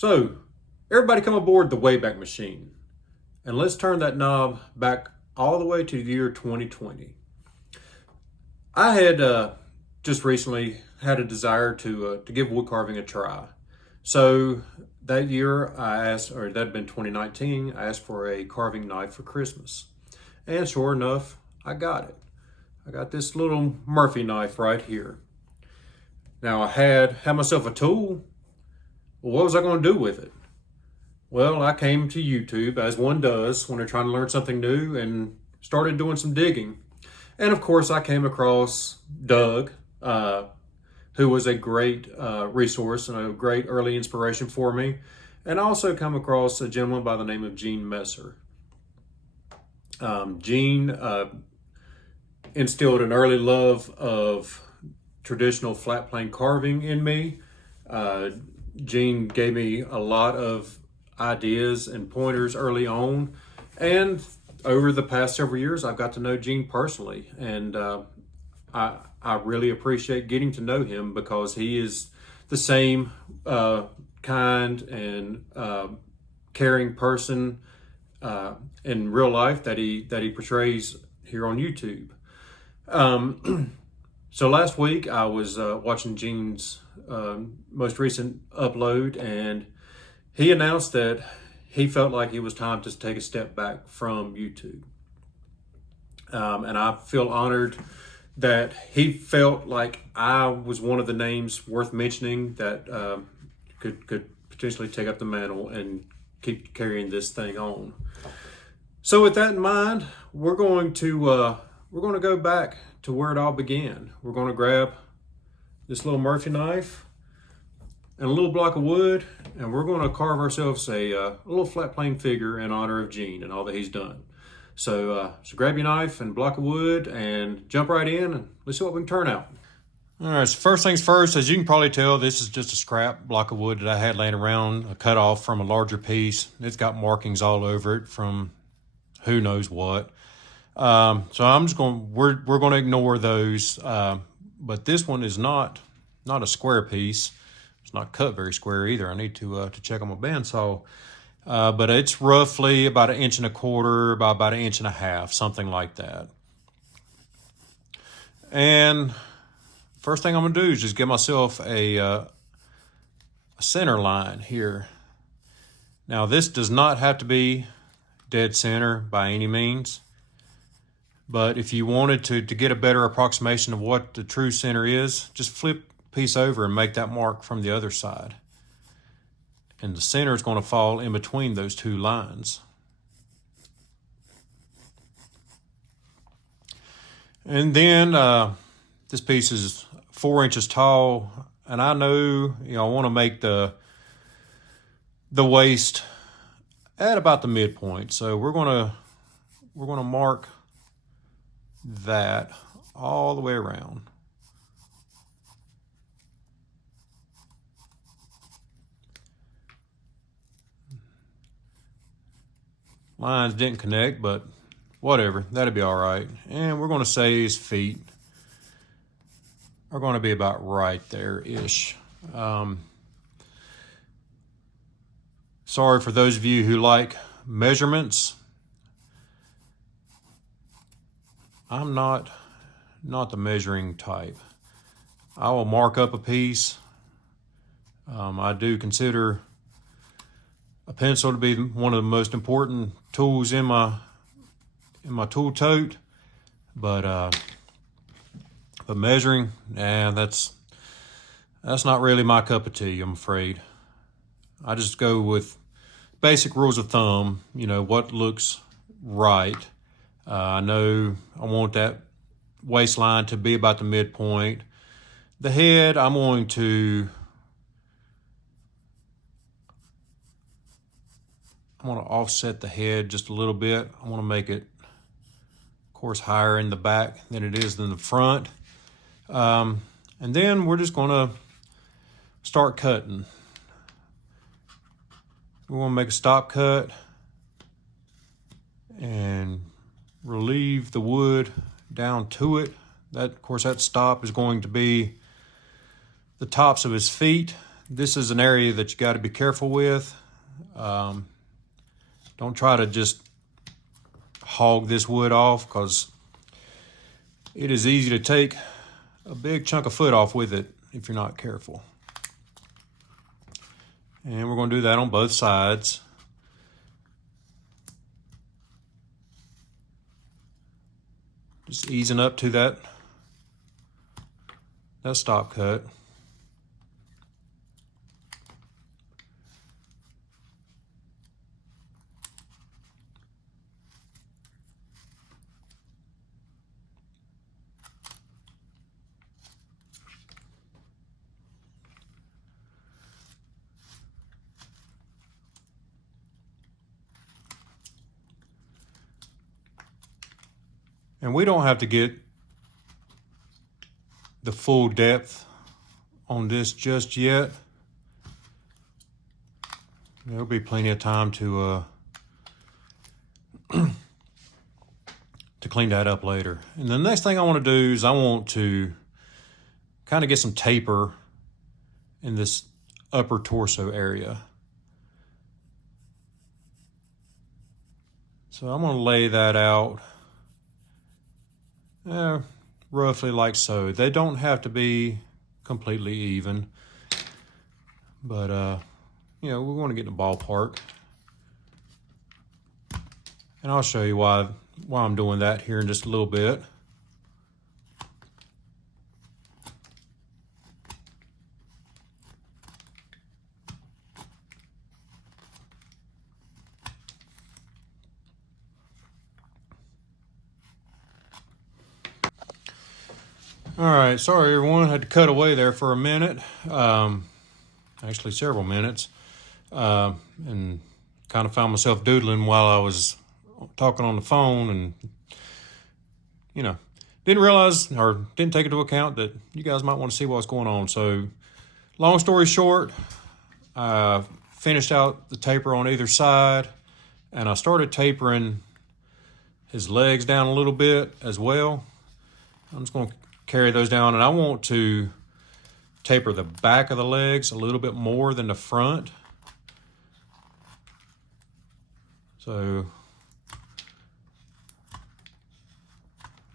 So, everybody come aboard the Wayback Machine, and let's turn that knob back all the way to the year 2020. I had just recently had a desire to give wood carving a try. So that year I asked, or that had been 2019, I asked for a carving knife for Christmas. And sure enough, I got it. I got this little Murphy knife right here. Now I had myself a tool. Well, what was I going to do with it? Well, I came to YouTube, as one does when they're trying to learn something new, and started doing some digging. And of course, I came across Doug, who was a great resource and a great early inspiration for me. And I also come across a gentleman by the name of Gene Messer. Gene instilled an early love of traditional flat plane carving in me. Gene gave me a lot of ideas and pointers early on, and over the past several years I've got to know Gene personally, and I really appreciate getting to know him because he is the same kind and caring person in real life that he portrays here on YouTube. So last week I was watching Gene's most recent upload, and he announced that he felt like it was time to take a step back from YouTube. And I feel honored that he felt like I was one of the names worth mentioning that could potentially take up the mantle and keep carrying this thing on. So with that in mind, we're going to go back to where it all began. We're going to grab this little Murphy knife and a little block of wood, and we're going to carve ourselves a little flat plane figure in honor of Gene and all that he's done. So grab your knife and block of wood and jump right in, and let's see what we can turn out. All right, so first things first, as you can probably tell, this is just a scrap block of wood that I had laying around, cut off from a larger piece. It's got markings all over it from who knows what. So I'm just we're going to ignore those. But this one is not a square piece. It's not cut very square either. I need to check on my bandsaw. But it's roughly about 1.25 inches by about 1.5 inches, something like that. And first thing I'm gonna do is just give myself a center line here. Now this does not have to be dead center by any means, but if you wanted to get a better approximation of what the true center is, just flip a piece over and make that mark from the other side. And the center is going to fall in between those two lines. And then this piece is 4 inches tall, and I know I want to make the waist at about the midpoint. So we're gonna mark that all the way around. Lines didn't connect, but whatever, that'll be all right. And we're going to say his feet are going to be about right there-ish. Sorry for those of you who like measurements. I'm not the measuring type. I will mark up a piece. I do consider a pencil to be one of the most important tools in my tool tote, but measuring, that's not really my cup of tea, I'm afraid. I just go with basic rules of thumb, what looks right. I know I want that waistline to be about the midpoint. The head, I'm going to offset the head just a little bit. I want to make it, of course, higher in the back than it is in the front. And then we're just going to start cutting. We want to make a stop cut and relieve the wood down to it. That, of course, that stop is going to be the tops of his feet. This is an area that you got to be careful with. Don't try to just hog this wood off, because it is easy to take a big chunk of foot off with it if you're not careful. And we're going to do that on both sides. Just easing up to that stop cut. And we don't have to get the full depth on this just yet. There'll be plenty of time to clean that up later. And the next thing I want to do is I want to kind of get some taper in this upper torso area. So I'm going to lay that out roughly like so. They don't have to be completely even, but you know, we want to get in the ballpark. And I'll show you why I'm doing that here in just a little bit. All right, sorry everyone, had to cut away there for a minute, actually several minutes, and kind of found myself doodling while I was talking on the phone, and you know, didn't realize or didn't take into account that you guys might want to see what's going on. So long story short, I finished out the taper on either side, and I started tapering his legs down a little bit as well. I'm just going to carry those down, and I want to taper the back of the legs a little bit more than the front. So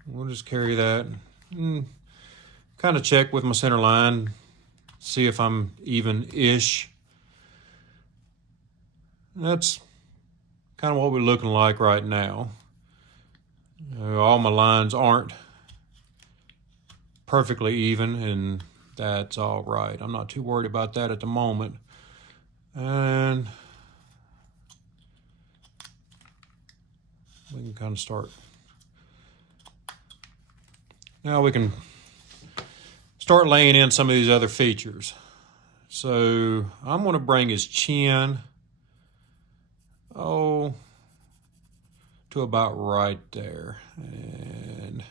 we'll just carry that and kind of check with my center line, see if I'm even-ish. That's kind of what we're looking like right now. All my lines aren't perfectly even, and that's all right. I'm not too worried about that at the moment. And we can kind of start. Now we can start laying in some of these other features. So I'm going to bring his chin, to about right there. And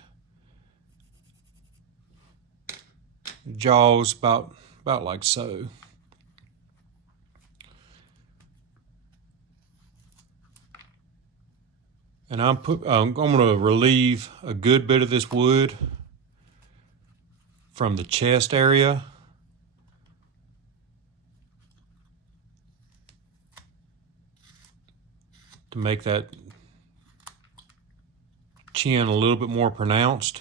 jaws about like so. And I'm going to relieve a good bit of this wood from the chest area. To make that chin a little bit more pronounced.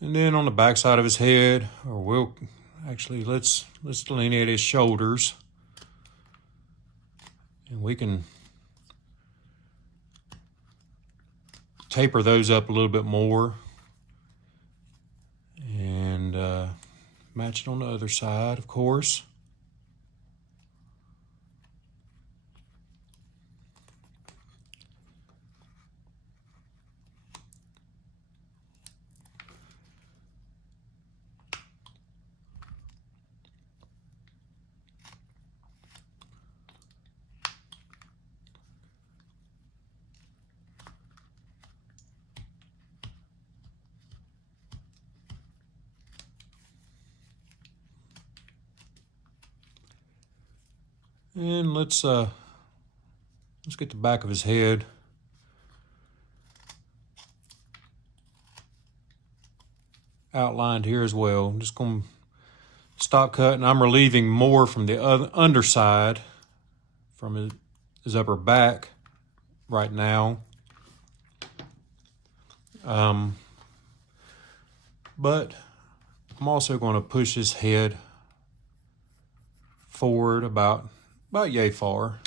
And then on the back side of his head, or we'll actually let's delineate his shoulders, and we can taper those up a little bit more, and match it on the other side, of course. And let's get the back of his head. Outlined here as well. I'm just going to stop cutting. I'm relieving more from the underside, from his upper back right now. But I'm also going to push his head forward about yay far.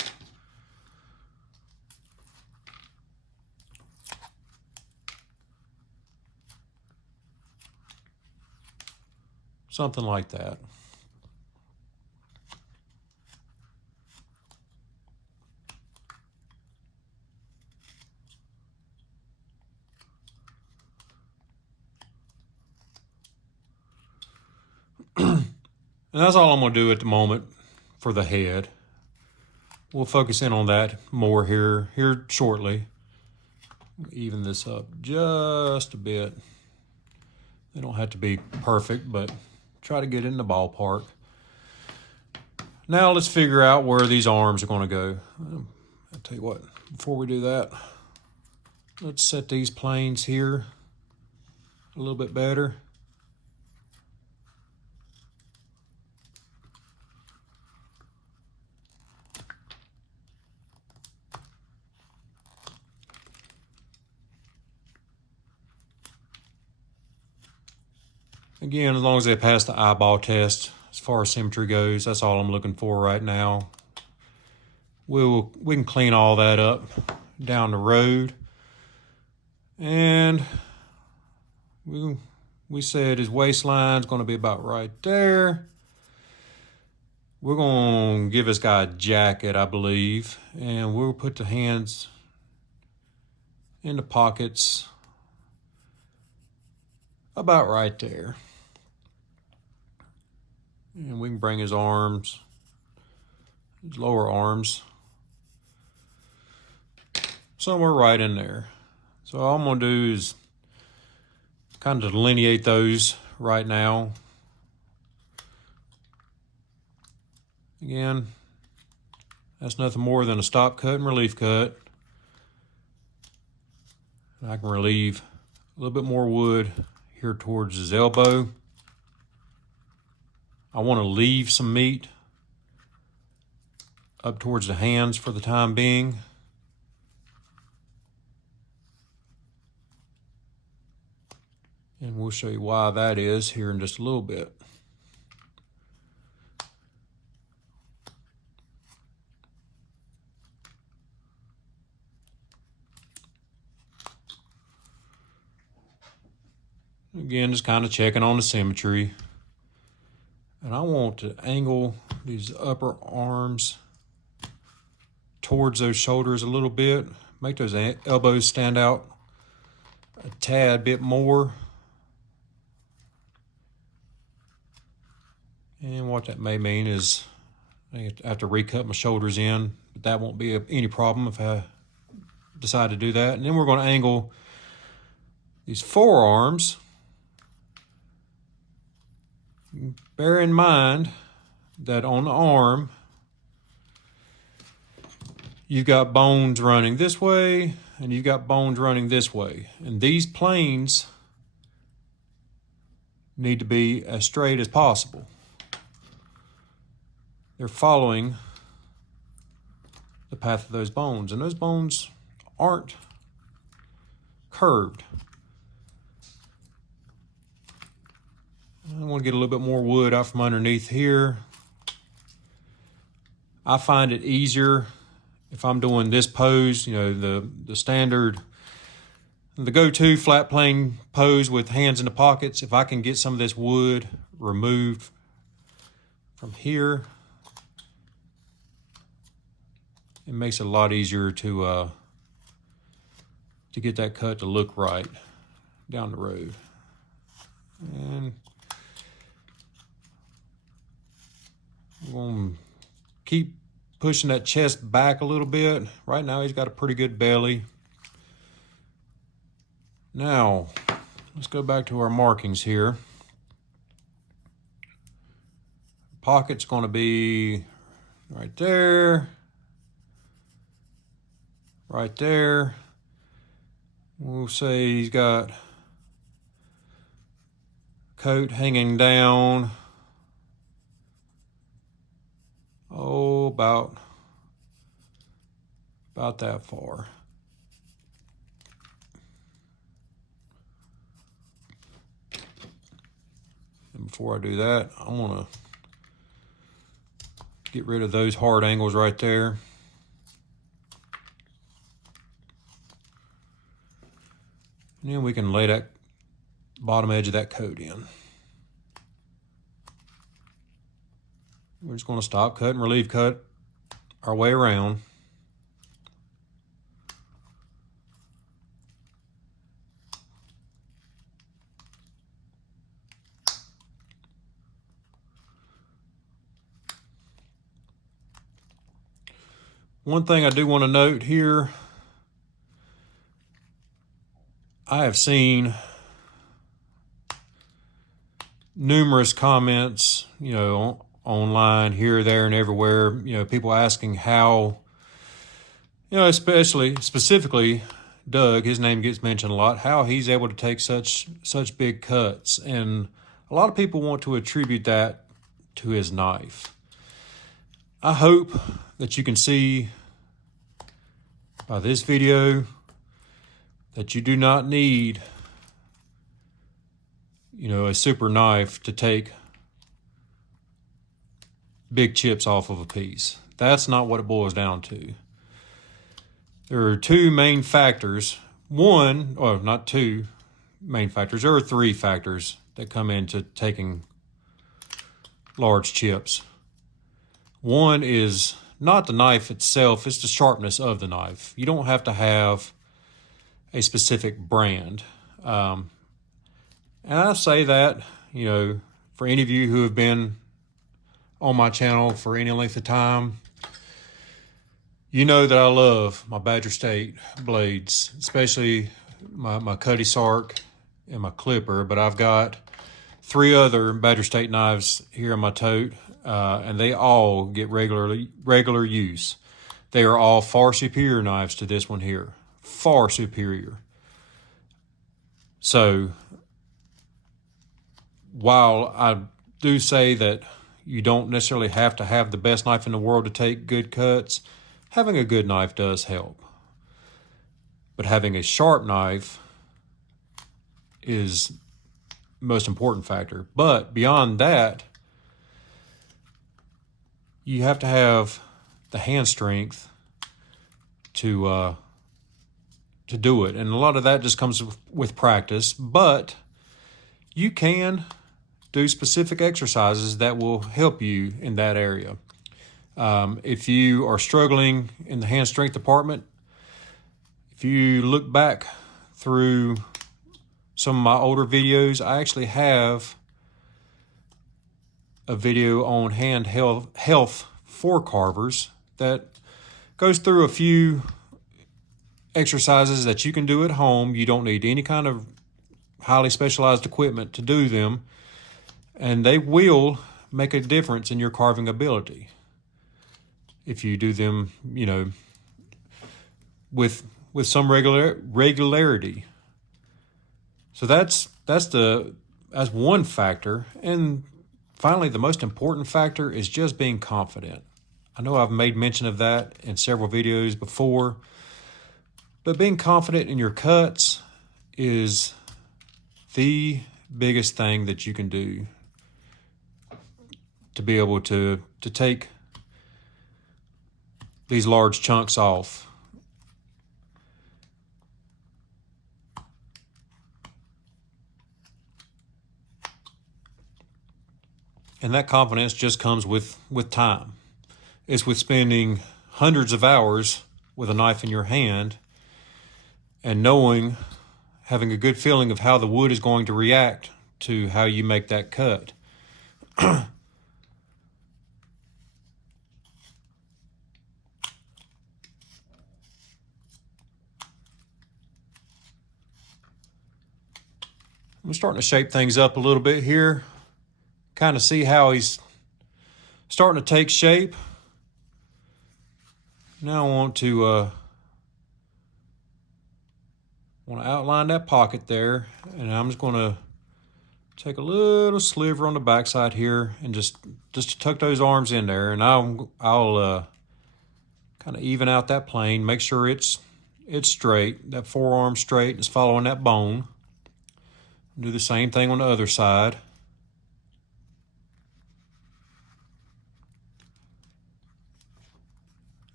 Something like that. And that's all I'm going to do at the moment for the head. We'll focus in on that more here shortly. Even this up just a bit. They don't have to be perfect, but try to get in the ballpark. Now let's figure out where these arms are going to go. I'll tell you what, before we do that, let's set these planes here a little bit better. Again, as long as they pass the eyeball test, as far as symmetry goes, that's all I'm looking for right now. We can clean all that up down the road. And we said his waistline's going to be about right there. We're going to give this guy a jacket, I believe, and we'll put the hands in the pockets about right there. And we can bring his arms, his lower arms, somewhere right in there. So all I'm going to do is kind of delineate those right now. Again, that's nothing more than a stop cut and relief cut. And I can relieve a little bit more wood here towards his elbow. I want to leave some meat up towards the hands for the time being. And we'll show you why that is here in just a little bit. Again, just kind of checking on the symmetry. And I want to angle these upper arms towards those shoulders a little bit. Make those elbows stand out a tad bit more. And what that may mean is I have to recut my shoulders in, but that won't be any problem if I decide to do that. And then we're going to angle these forearms. Bear in mind that on the arm, you've got bones running this way and you've got bones running this way. And these planes need to be as straight as possible. They're following the path of those bones, and those bones aren't curved. I want to get a little bit more wood out from underneath here. I find it easier if I'm doing this pose, you know, the standard, the go-to flat plane pose with hands in the pockets. If I can get some of this wood removed from here, it makes it a lot easier to get that cut to look right down the road. And I'm going to keep pushing that chest back a little bit. Right now he's got a pretty good belly. Now, let's go back to our markings here. Pocket's going to be right there, right there. We'll say he's got coat hanging down, oh, about that far. And before I do that, I want to get rid of those hard angles right there. And then we can lay that bottom edge of that coat in. We're just going to stop, cut, and relieve cut our way around. One thing I do want to note here, I have seen numerous comments, online, here, there, and everywhere, people asking how, specifically Doug, his name gets mentioned a lot, how he's able to take such big cuts. And a lot of people want to attribute that to his knife. I hope that you can see by this video that you do not need, a super knife to take big chips off of a piece. That's not what it boils down to. There are two main factors. Not two main factors. There are three factors that come into taking large chips. One is not the knife itself, it's the sharpness of the knife. You don't have to have a specific brand. And I say that, for any of you who have been on my channel for any length of time, you know that I love my Badger State blades, especially my Cutty Sark and my Clipper, but I've got 3 other Badger State knives here in my tote, and they all get regular use. They are all far superior knives to this one here. Far superior. So, while I do say that you don't necessarily have to have the best knife in the world to take good cuts, having a good knife does help. But having a sharp knife is the most important factor. But beyond that, you have to have the hand strength to do it. And a lot of that just comes with practice. But you can do specific exercises that will help you in that area. If you are struggling in the hand strength department, if you look back through some of my older videos, I actually have a video on hand health for carvers that goes through a few exercises that you can do at home. You don't need any kind of highly specialized equipment to do them, and they will make a difference in your carving ability if you do them, with some regularity. So that's one factor. And finally, the most important factor is just being confident. I know I've made mention of that in several videos before, but being confident in your cuts is the biggest thing that you can do to be able to take these large chunks off. And that confidence just comes with time. It's with spending hundreds of hours with a knife in your hand and having a good feeling of how the wood is going to react to how you make that cut. I'm starting to shape things up a little bit here. Kind of see how he's starting to take shape. Now I want to outline that pocket there, and I'm just going to take a little sliver on the backside here and just to tuck those arms in there, and I'll kind of even out that plane, make sure it's straight, that forearm straight, is following that bone. Do the same thing on the other side.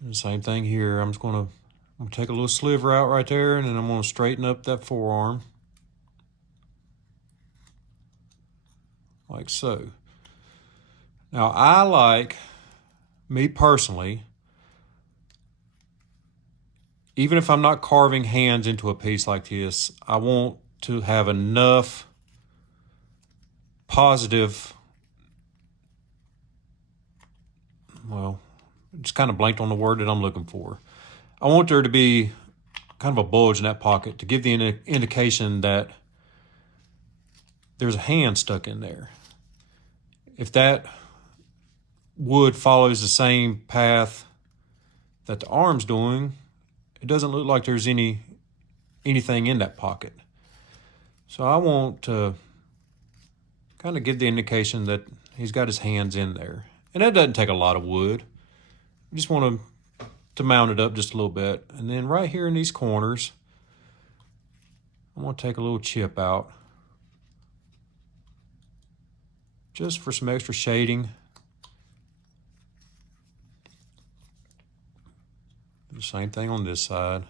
And the same thing here. I'm going to take a little sliver out right there, and then I'm going to straighten up that forearm. Like so. Now I like, me personally, even if I'm not carving hands into a piece like this, I want to have enough positive, well, just kind of blanked on the word that I'm looking for. I want there to be kind of a bulge in that pocket to give the indication that there's a hand stuck in there. If that wood follows the same path that the arm's doing, it doesn't look like there's anything in that pocket. So I want to kind of give the indication that he's got his hands in there. And that doesn't take a lot of wood. You just want to mount it up just a little bit. And then right here in these corners, I'm going to take a little chip out just for some extra shading. Do the same thing on this side.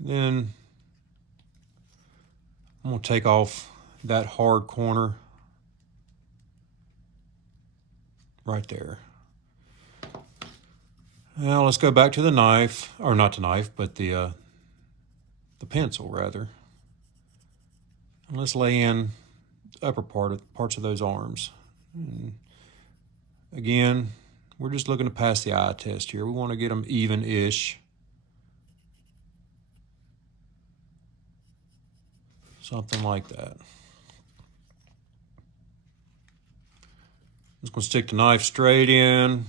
Then I'm going to take off that hard corner right there. Now let's go back to the knife, or not the knife, but the pencil rather. And let's lay in the upper parts of those arms. And again, we're just looking to pass the eye test here. We want to get them even-ish. Something like that. I'm just going to stick the knife straight in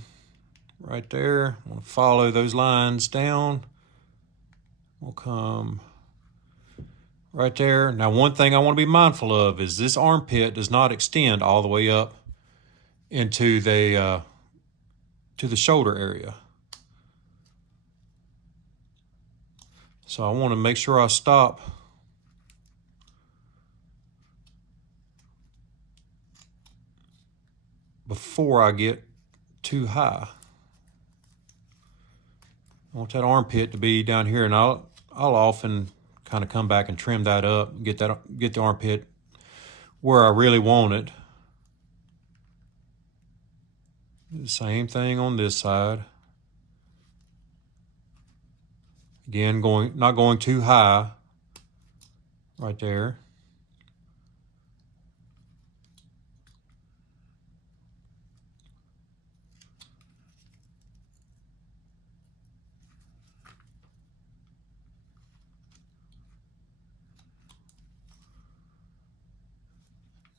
right there. I'm going to follow those lines down. We'll come right there. Now, one thing I want to be mindful of is this armpit does not extend all the way up into the to the shoulder area. So I want to make sure I stop before I get too high. I want that armpit to be down here, and I'll often kind of come back and trim that up, get the armpit where I really want it. The same thing on this side. Again, not going too high right there.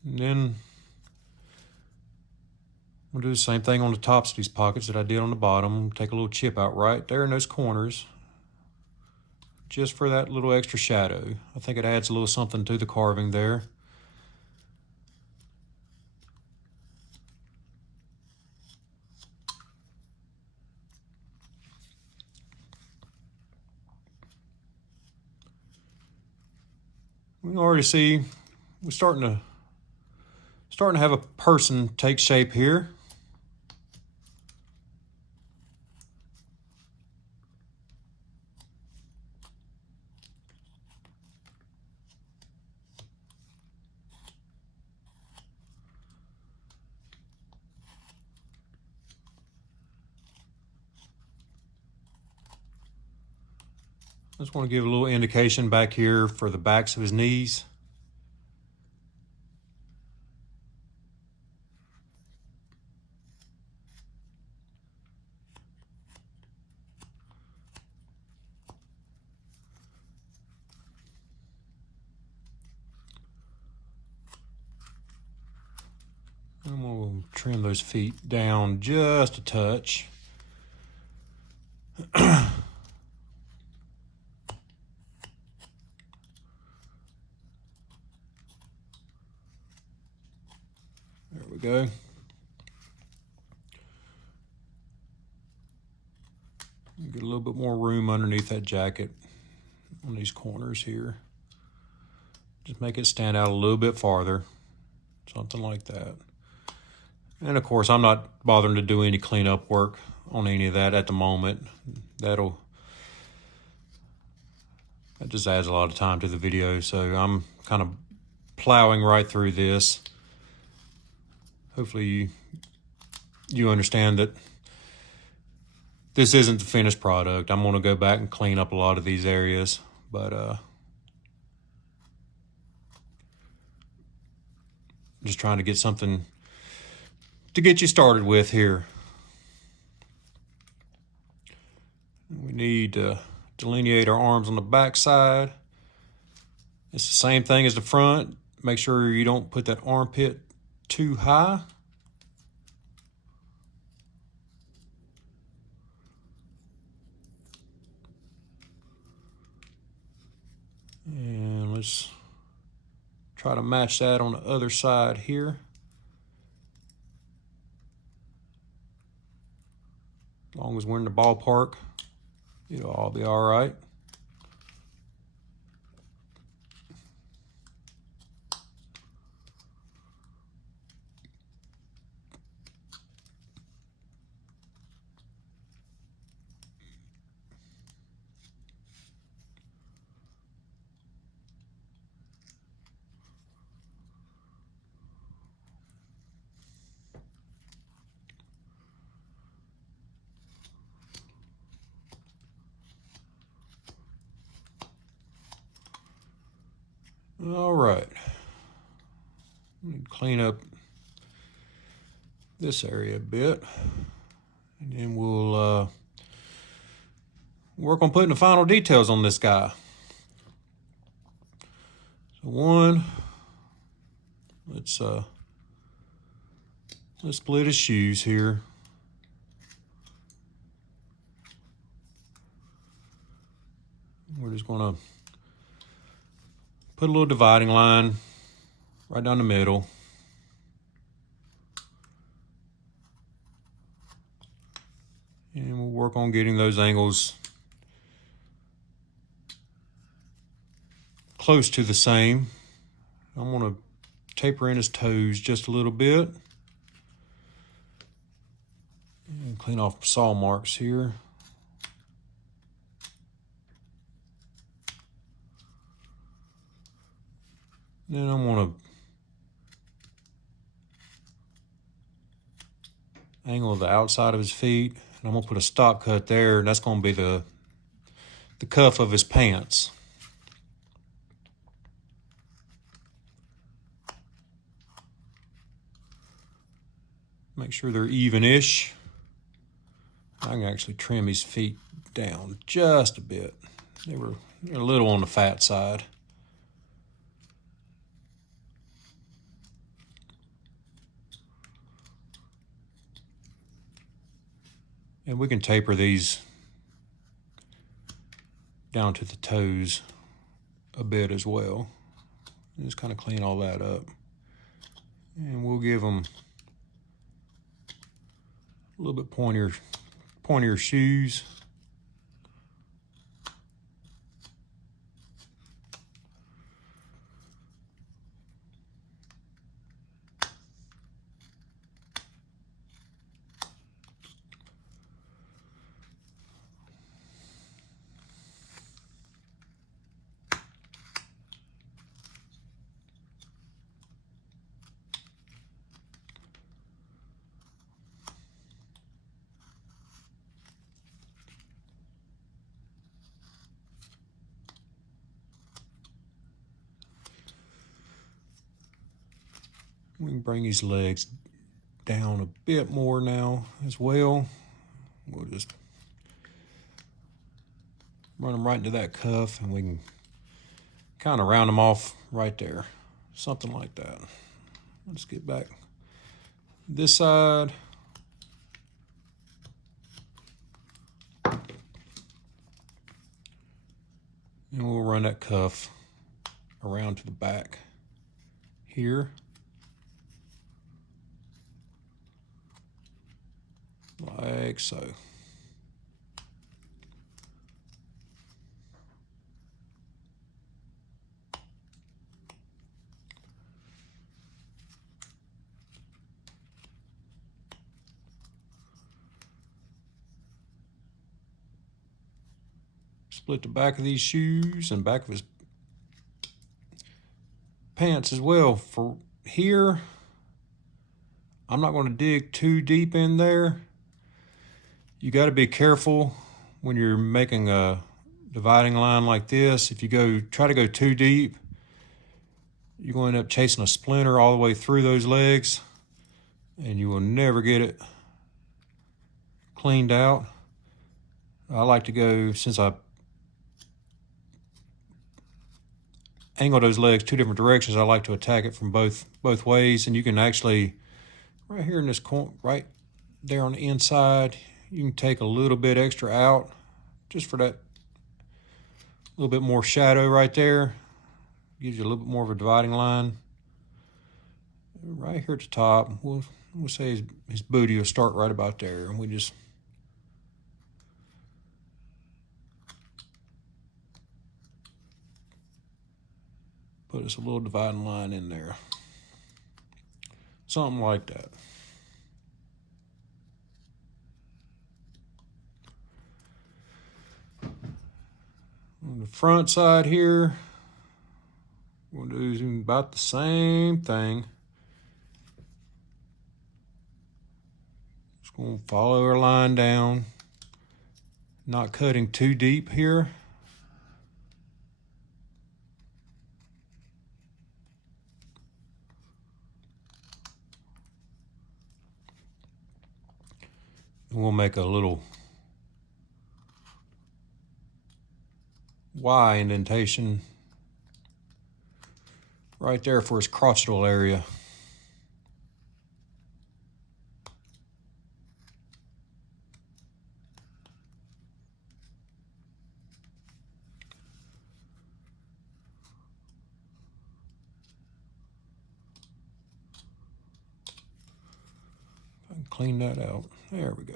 And then we'll do the same thing on the tops of these pockets that I did on the bottom. Take a little chip out right there in those corners, just for that little extra shadow. I think it adds a little something to the carving there. We can already see we're starting to have a person take shape here. I just want to give a little indication back here for the backs of his knees. I'm gonna trim those feet down just a touch. There we go. Get a little bit more room underneath that jacket on these corners here. Just make it stand out a little bit farther, something like that. And of course, I'm not bothering to do any cleanup work on any of that at the moment. That just adds a lot of time to the video, so I'm kind of plowing right through this. Hopefully you understand that this isn't the finished product. I'm going to go back and clean up a lot of these areas, but just trying to get something to get you started with here. We need to delineate our arms on the back side. It's the same thing as the front. Make sure you don't put that armpit too high. And let's try to match that on the other side here. As long as we're in the ballpark, it'll all be all right. All right, clean up this area a bit, and then we'll work on putting the final details on this guy. So one, let's split his shoes here. We're just gonna put a little dividing line right down the middle. And we'll work on getting those angles close to the same. I'm gonna taper in his toes just a little bit. And clean off saw marks here. Then I'm gonna angle the outside of his feet, and I'm gonna put a stop cut there, and that's gonna be the cuff of his pants. Make sure they're even-ish. I can actually trim his feet down just a bit. They're a little on the fat side. And we can taper these down to the toes a bit as well. Just kind of clean all that up. And we'll give them a little bit pointier shoes. We can bring his legs down a bit more now as well. We'll just run them right into that cuff, and we can kind of round them off right there. Something like that. Let's get back this side. And we'll run that cuff around to the back here. Like so. Split the back of these shoes and back of his pants as well. For here, I'm not going to dig too deep in there. You got to be careful when you're making a dividing line like this. If you try to go too deep, you're going to end up chasing a splinter all the way through those legs, and you will never get it cleaned out. I like to go, since I angle those legs two different directions, I like to attack it from both ways. And you can actually, right here in this corner, right there on the inside, you can take a little bit extra out just for that little bit more shadow right there. Gives you a little bit more of a dividing line. Right here at the top, we'll say his booty will start right about there, and we just put us a little dividing line in there. Something like that. On the front side here, we'll do about the same thing. Just going to follow our line down, not cutting too deep here. We'll make a little Y indentation right there for his crotchal area. I can clean that out. There we go.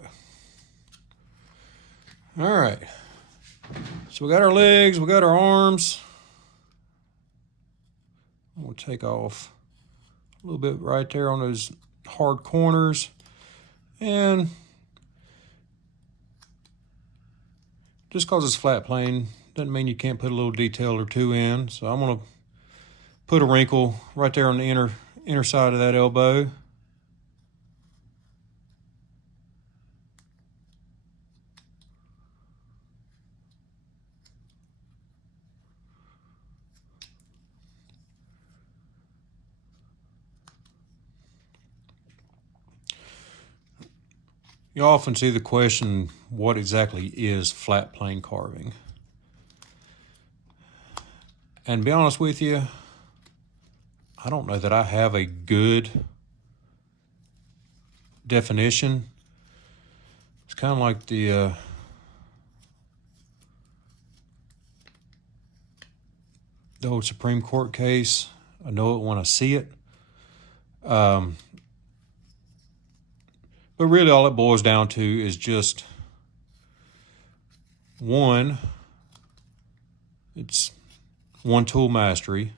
All right. So we got our legs, we got our arms. We'll take off a little bit right there on those hard corners. And just because it's flat plane doesn't mean you can't put a little detail or two in. So I'm going to put a wrinkle right there on the inner side of that elbow. You often see the question, what exactly is flat plane carving? And to be honest with you, I don't know that I have a good definition. It's kind of like the old Supreme Court case. I know it when I see it. But really all it boils down to is just it's one tool mastery.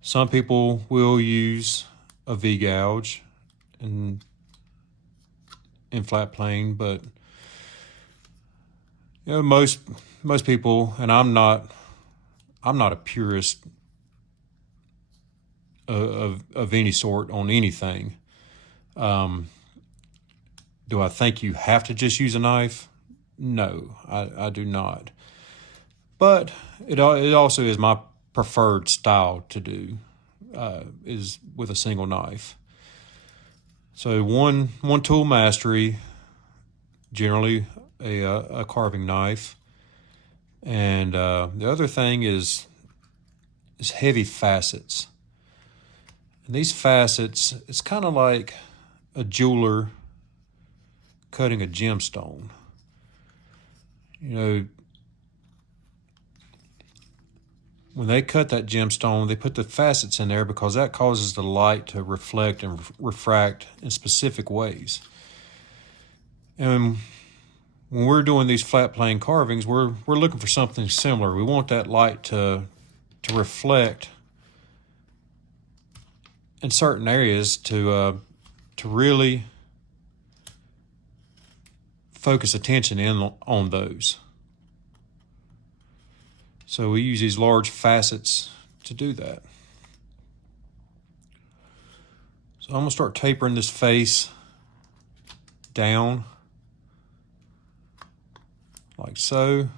Some people will use a V-gouge in flat plane, but most people, and I'm not a purist of any sort on anything. Do I think you have to just use a knife? No, I do not. But it also is my preferred style to do, is with a single knife. So one tool mastery, generally a carving knife, and the other thing is heavy facets. And these facets, it's kind of like a jeweler cutting a gemstone. You know, when they cut that gemstone, they put the facets in there because that causes the light to reflect and refract in specific ways. And when we're doing these flat plane carvings, we're looking for something similar. We want that light to reflect in certain areas to really focus attention in on those. So we use these large facets to do that. So I'm going to start tapering this face down like so.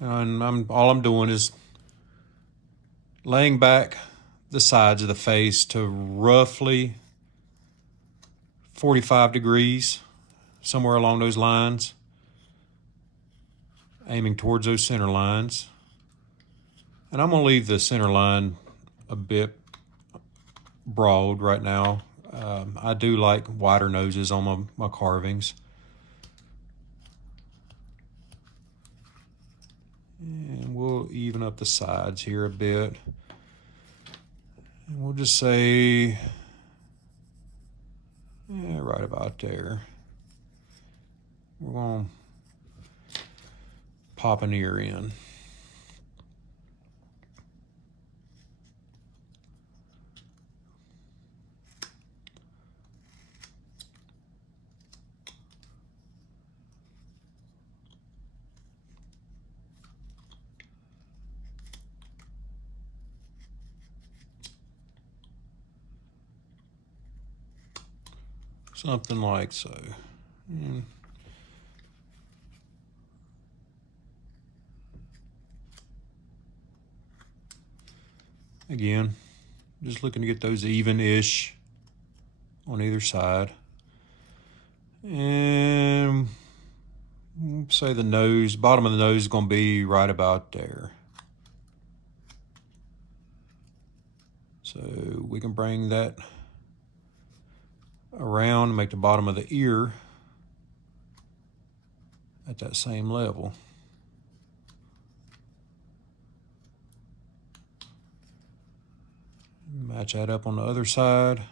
And all I'm doing is laying back the sides of the face to roughly 45 degrees, somewhere along those lines, aiming towards those center lines. And I'm going to leave the center line a bit broad right now. I do like wider noses on my carvings. And we'll even up the sides here a bit. And we'll just say, yeah, right about there. We're going to pop an ear in. Something like so. And again, just looking to get those even-ish on either side. And say the nose, bottom of the nose is going to be right about there. So we can bring that around and make the bottom of the ear at that same level. Match that up on the other side.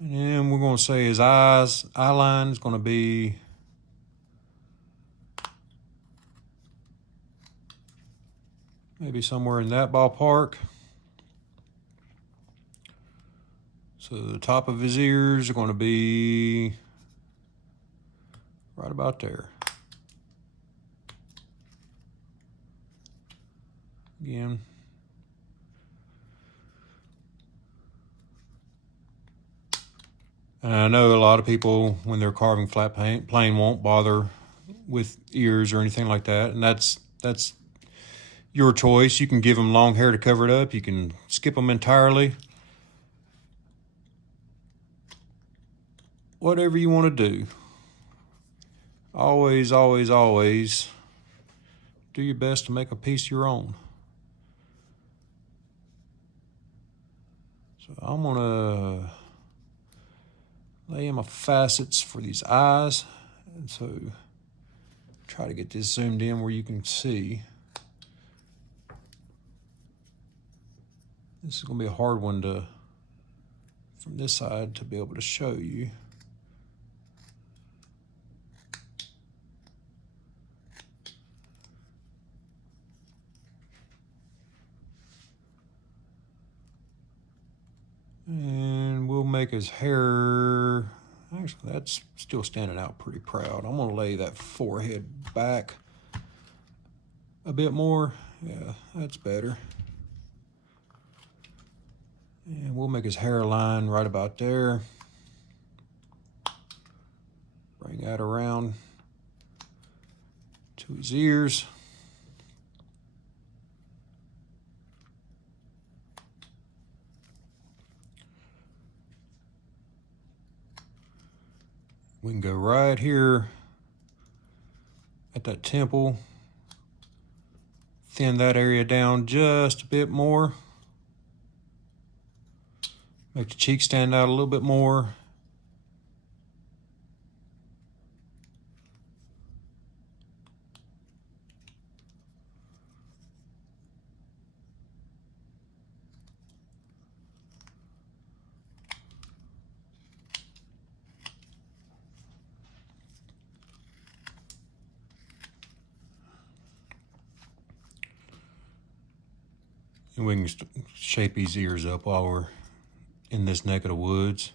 And then we're going to say his eye line is going to be maybe somewhere in that ballpark. So the top of his ears are going to be right about there. Again. And I know a lot of people, when they're carving flat plane, won't bother with ears or anything like that. And that's your choice. You can give them long hair to cover it up. You can skip them entirely. Whatever you want to do. Always, always, always do your best to make a piece your own. So I'm going to lay in my facets for these eyes. And so try to get this zoomed in where you can see. This is going to be a hard one from this side to be able to show you. And we'll make his hair, actually that's still standing out pretty proud. I'm gonna lay that forehead back a bit more. Yeah, that's better. And we'll make his hairline right about there. Bring that around to his ears. We can go right here at that temple, thin that area down just a bit more, make the cheek stand out a little bit more. And we can shape these ears up while we're in this neck of the woods.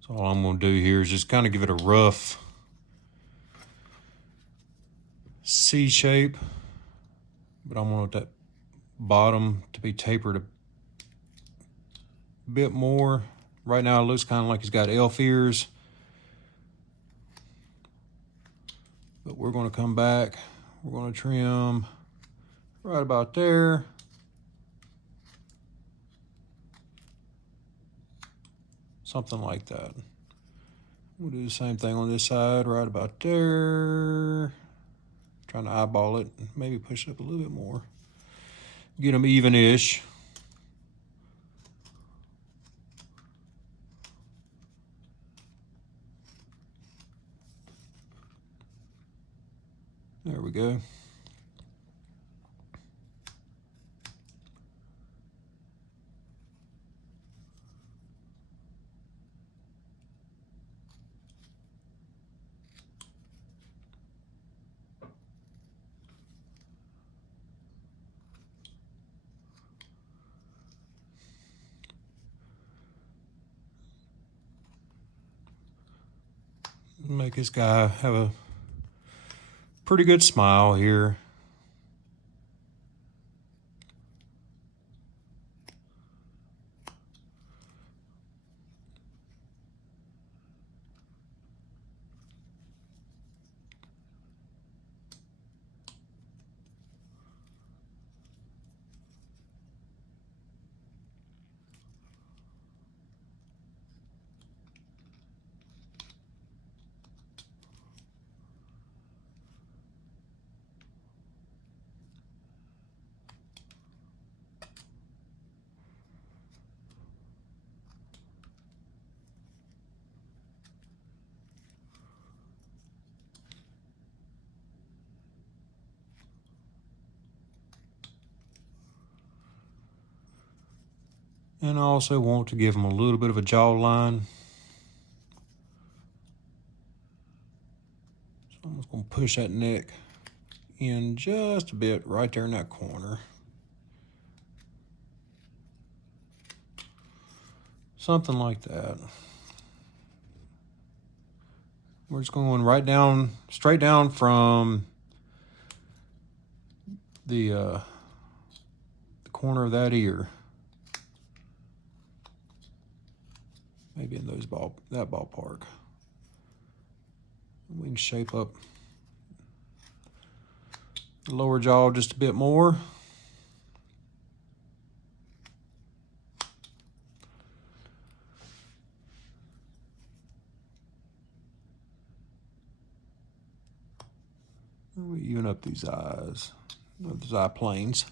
So all I'm going to do here is just kind of give it a rough C shape, but I want that bottom to be tapered a bit more. Right now it looks kind of like he's got elf ears, but we're going to come back. We're going to trim right about there. Something like that. We'll do the same thing on this side, right about there. Trying to eyeball it, maybe push it up a little bit more. Get them even-ish. There we go. Make this guy have a pretty good smile here. And I also want to give him a little bit of a jawline. So I'm just going to push that neck in just a bit right there in that corner. Something like that. We're just going right down, straight down from the corner of that ear. Maybe in that ballpark. We can shape up the lower jaw just a bit more. And we even up these eyes, these eye planes.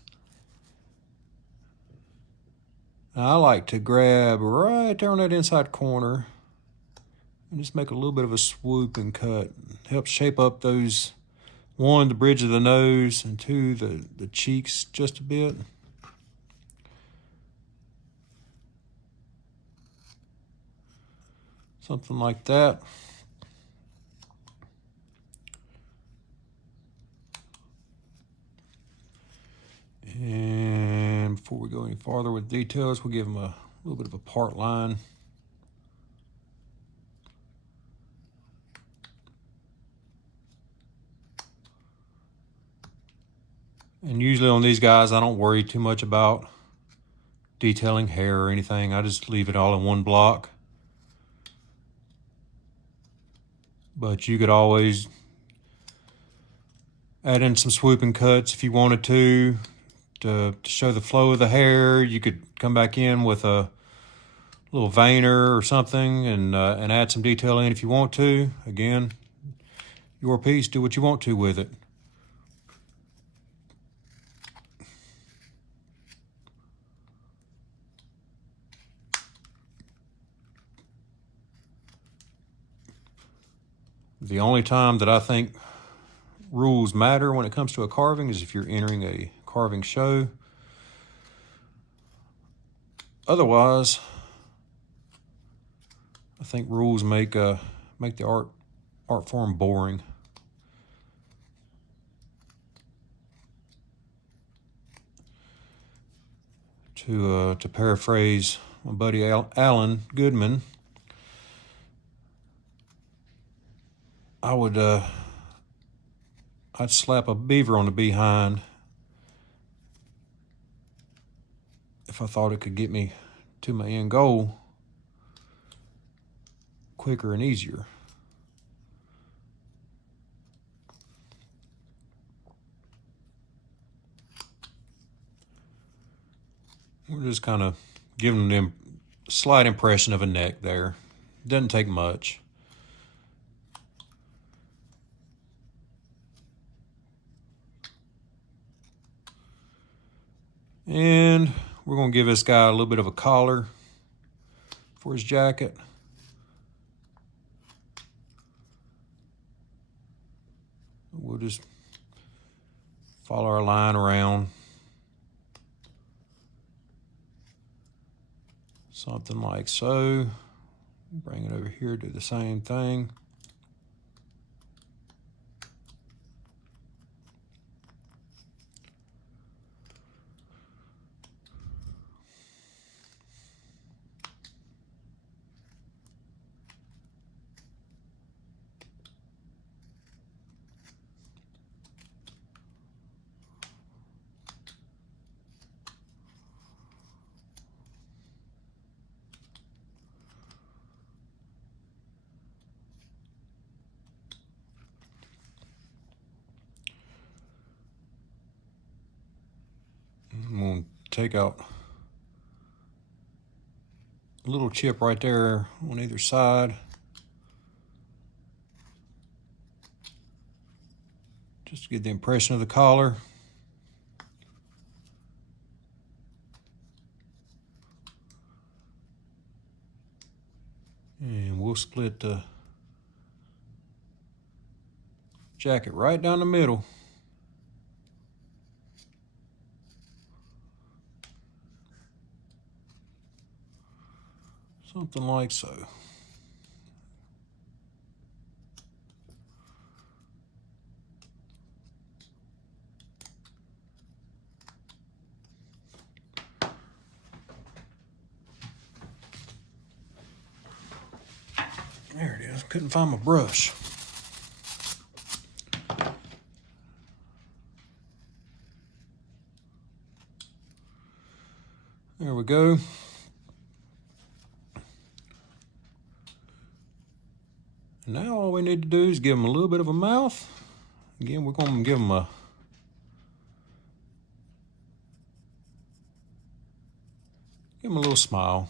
Now I like to grab right there on that inside corner and just make a little bit of a swoop and cut. Help shape up those, one, the bridge of the nose, and two, the cheeks just a bit. Something like that. And before we go any farther with details, we'll give them a little bit of a part line. And usually on these guys, I don't worry too much about detailing hair or anything. I just leave it all in one block. But you could always add in some swooping cuts if you wanted to to show the flow of the hair. You could come back in with a little veiner or something and add some detail in if you want to. Again, your piece, do what you want to with it. The only time that I think rules matter when it comes to a carving is if you're entering a carving show. Otherwise, I think rules make the art form boring. To paraphrase my buddy Alan Goodman, I'd slap a beaver on the behind if I thought it could get me to my end goal quicker and easier. We're just kind of giving them a slight impression of a neck there. Doesn't take much. And we're going to give this guy a little bit of a collar for his jacket. We'll just follow our line around. Something like so. Bring it over here, do the same thing. I'm going to take out a little chip right there on either side. Just to get the impression of the collar. And we'll split the jacket right down the middle. Something like so. There it is. Couldn't find my brush. There we go. And now all we need to do is give him a little bit of a mouth. Again, we're going to give him a little smile.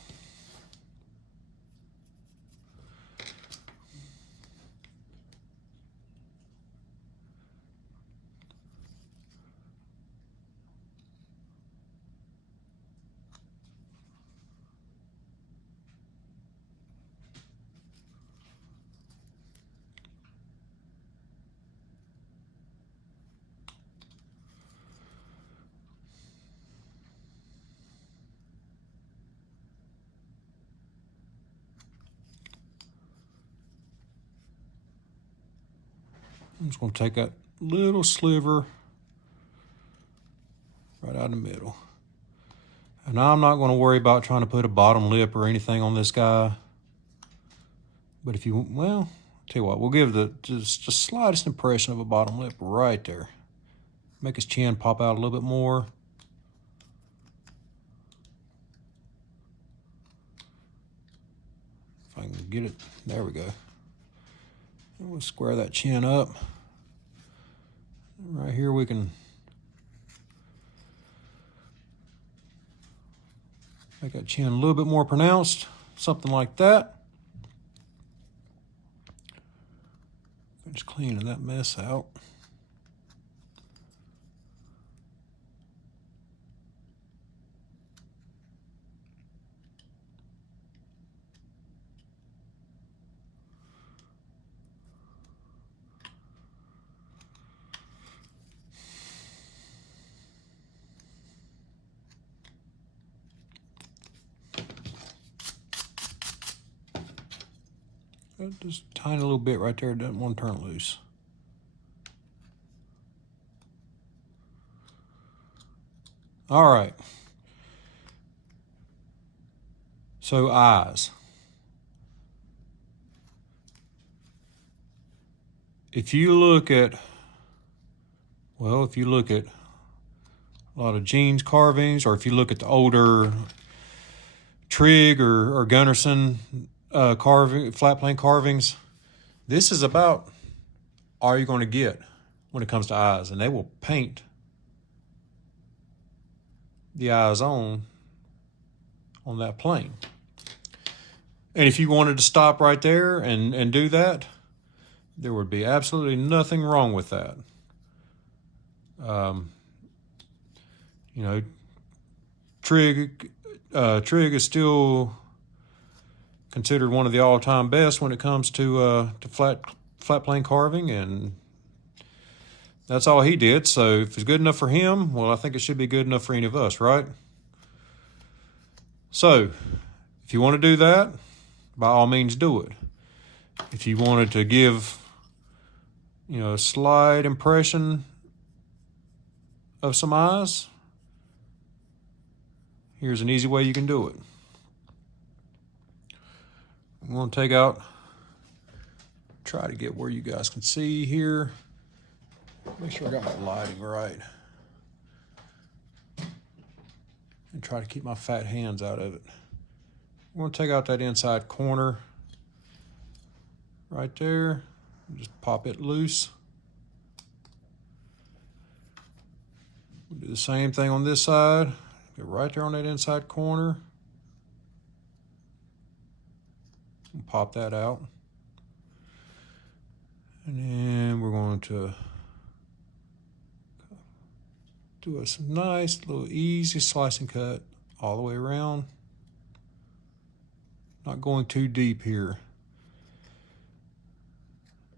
I'm just going to take that little sliver right out in the middle. And now I'm not going to worry about trying to put a bottom lip or anything on this guy. But if you, well, tell you what, we'll give just the slightest impression of a bottom lip right there. Make his chin pop out a little bit more. If I can get it, there we go. And we'll square that chin up. Right here we can Make that chin a little bit more pronounced, something like that. Just cleaning that mess out. Just a tiny little bit right there, doesn't want to turn loose. All right. So eyes. If you look at a lot of Gene's carvings, or if you look at the older Trigg or Gunnarsson flat plane carvings, this is about all you're going to get when it comes to eyes, and they will paint the eyes on that plane. And if you wanted to stop right there and do that, there would be absolutely nothing wrong with that. Trigg is still considered one of the all-time best when it comes to flat plane carving, and that's all he did. So if it's good enough for him, well, I think it should be good enough for any of us, right? So if you want to do that, by all means do it. If you wanted to give, a slight impression of some eyes, here's an easy way you can do it. I'm going to try to get where you guys can see here. Make sure I got my lighting right. And try to keep my fat hands out of it. I'm going to take out that inside corner right there. Just pop it loose. We'll do the same thing on this side. Get right there on that inside corner. And pop that out. And then we're going to do a nice little easy slice and cut all the way around. Not going too deep here.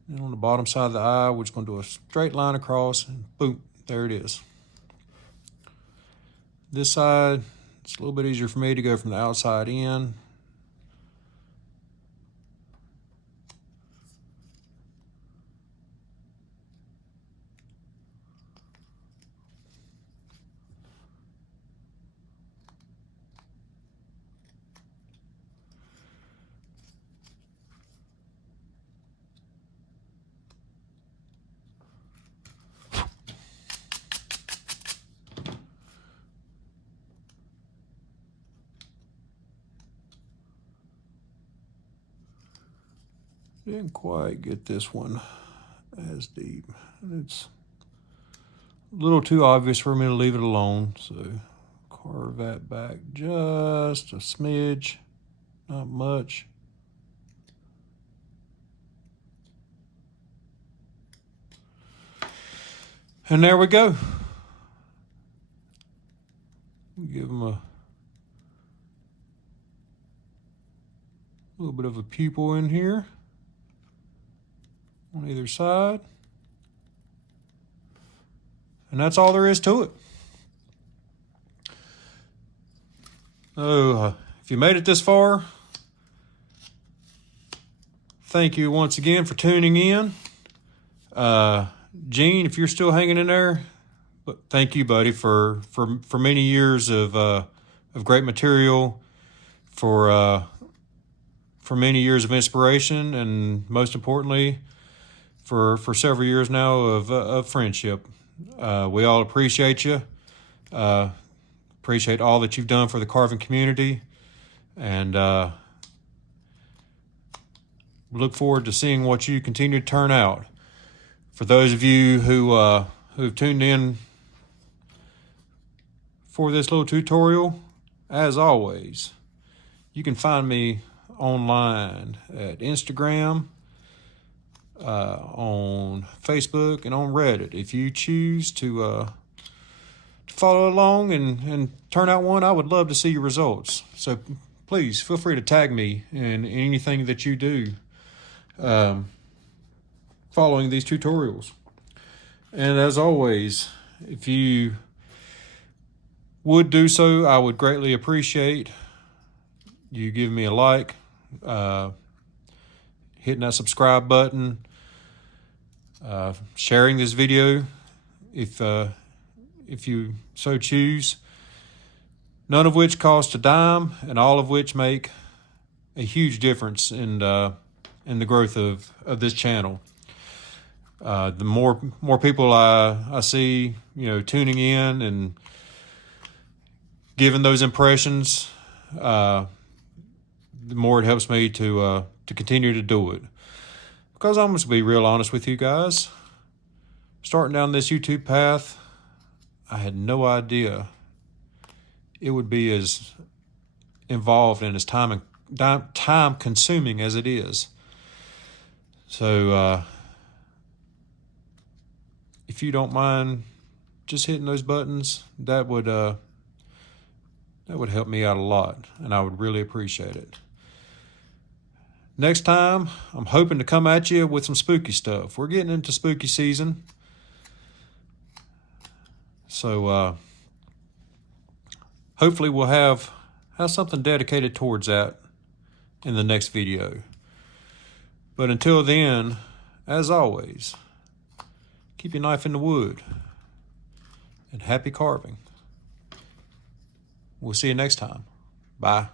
And on the bottom side of the eye, we're just going to do a straight line across, and boom, there it is. This side, it's a little bit easier for me to go from the outside in. Didn't quite get this one as deep. It's a little too obvious for me to leave it alone, so carve that back just a smidge, not much. And there we go. Give them a little bit of a pupil in here on either side. And that's all there is to it. So, if you made it this far, thank you once again for tuning in. Gene, if you're still hanging in there, thank you, buddy, for many years of great material, for many years of inspiration, and most importantly, for several years now of friendship. We all appreciate you. Appreciate all that you've done for the carving community, and look forward to seeing what you continue to turn out. For those of you who've tuned in for this little tutorial, as always, you can find me online at Instagram, on Facebook, and on Reddit. If you choose to follow along and turn out one, I would love to see your results. So please feel free to tag me in anything that you do following these tutorials. And as always, if you would do so, I would greatly appreciate you giving me a like, hitting that subscribe button, sharing this video if you so choose, none of which cost a dime and all of which make a huge difference in the growth of this channel. The more people I see, tuning in and giving those impressions, the more it helps me to continue to do it. Because I'm going to be real honest with you guys, starting down this YouTube path, I had no idea it would be as involved and as time consuming as it is. So if you don't mind just hitting those buttons, that would help me out a lot, and I would really appreciate it. Next time, I'm hoping to come at you with some spooky stuff. We're getting into spooky season. So hopefully we'll have something dedicated towards that in the next video. But until then, as always, keep your knife in the wood and happy carving. We'll see you next time. Bye.